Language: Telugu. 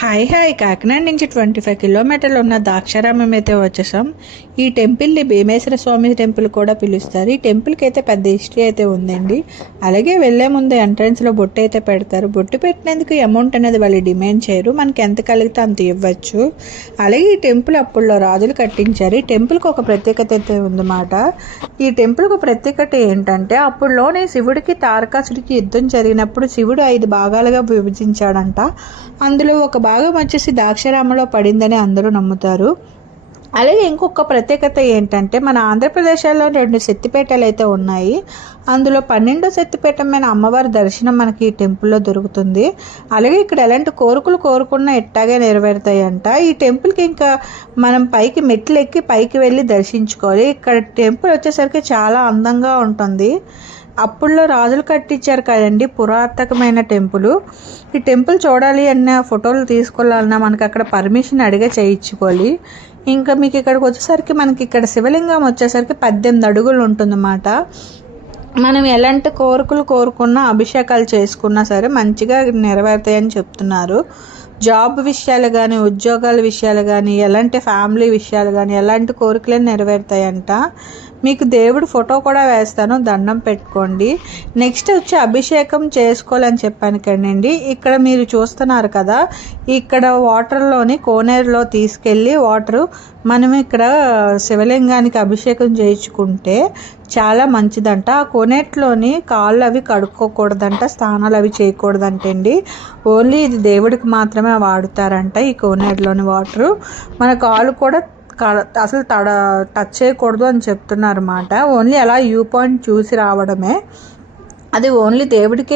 హాయ్ హాయ్ కాకినాడ నుంచి 25 కిలోమీటర్లు ఉన్న ద్రాక్షారామం అయితే వచ్చేసాం. ఈ టెంపుల్ని భీమేశ్వర స్వామి టెంపుల్ కూడా పిలుస్తారు. ఈ టెంపుల్కి అయితే పెద్ద హిస్టరీ అయితే ఉందండి. అలాగే వెళ్ళే ముందు ఎంట్రన్స్లో బొట్టు అయితే పెడతారు. బొట్టు పెట్టినందుకు అమౌంట్ అనేది వాళ్ళు డిమాండ్ చేయరు, మనకి ఎంత కలిగితే అంత ఇవ్వచ్చు. అలాగే ఈ టెంపుల్ అప్పుడులో రాజులు కట్టించారు. ఈ టెంపుల్కి ఒక ప్రత్యేకత అయితే ఉందన్నమాట. ఈ టెంపుల్కి ప్రత్యేకత ఏంటంటే అప్పుడులోనే శివుడికి తారకాసుడికి యుద్ధం జరిగినప్పుడు శివుడు 5 భాగాలుగా విభజించాడంట. అందులో ఒక భాగం వచ్చేసి ద్రాక్షారామంలో పడిందని అందరూ నమ్ముతారు. అలాగే ఇంకొక ప్రత్యేకత ఏంటంటే మన ఆంధ్రప్రదేశ్లో 2 శక్తిపీఠాలు అయితే ఉన్నాయి. అందులో 12వ శక్తిపీఠమైన అమ్మవారి దర్శనం మనకి ఈ టెంపుల్లో దొరుకుతుంది. అలాగే ఇక్కడ ఎలాంటి కోరికలు కోరుకున్నా ఇట్టాగే నెరవేరుతాయంట. ఈ టెంపుల్కి ఇంకా మనం పైకి మెట్లు ఎక్కి పైకి వెళ్ళి దర్శించుకోవాలి. ఇక్కడ టెంపుల్ వచ్చేసరికి చాలా అందంగా ఉంటుంది. అప్పుడులో రాజులు కట్టించారు కదండి, పురాతనమైన టెంపుల్. ఈ టెంపుల్ చూడాలి అన్న ఫోటోలు తీసుకోవాలన్నా మనకి అక్కడ పర్మిషన్ అడిగే చేయించుకోవాలి. ఇంకా మీకు ఇక్కడికి వచ్చేసరికి మనకి ఇక్కడ శివలింగం వచ్చేసరికి 18 అడుగులు ఉంటుందన్నమాట. మనం ఎలాంటి కోరికలు కోరుకున్నా అభిషేకాలు చేసుకున్నా సరే మంచిగా నెరవేరుతాయని చెప్తున్నారు. జాబ్ విషయాలు కానీ, ఉద్యోగాల విషయాలు కానీ, ఎలాంటి ఫ్యామిలీ విషయాలు కానీ, ఎలాంటి కోరికలు నెరవేరుతాయంట. మీకు దేవుడు ఫోటో కూడా వేస్తాను, దండం పెట్టుకోండి. నెక్స్ట్ వచ్చి అభిషేకం చేసుకోవాలని చెప్పాను కదండి. ఇక్కడ మీరు చూస్తున్నారు కదా, ఇక్కడ వాటర్లోని కోనేరులో తీసుకెళ్ళి వాటరు మనం ఇక్కడ శివలింగానికి అభిషేకం చేయించుకుంటే చాలా మంచిదంట. ఆ కోనేటిలోని కాళ్ళు అవి కడుక్కోకూడదంట, స్నానాలు అవి చేయకూడదంటండి. ఓన్లీ ఇది దేవుడికి మాత్రమే వాడుతారంట. ఈ కోనేటిలోని వాటరు మన కాళ్ళు కూడా అసలు టచ్ చేయకూడదు అని చెప్తున్నారు అన్నమాట. ఓన్లీ అలా వ్యూ పాయింట్ చూసి రావడమే, అది ఓన్లీ దేవుడికి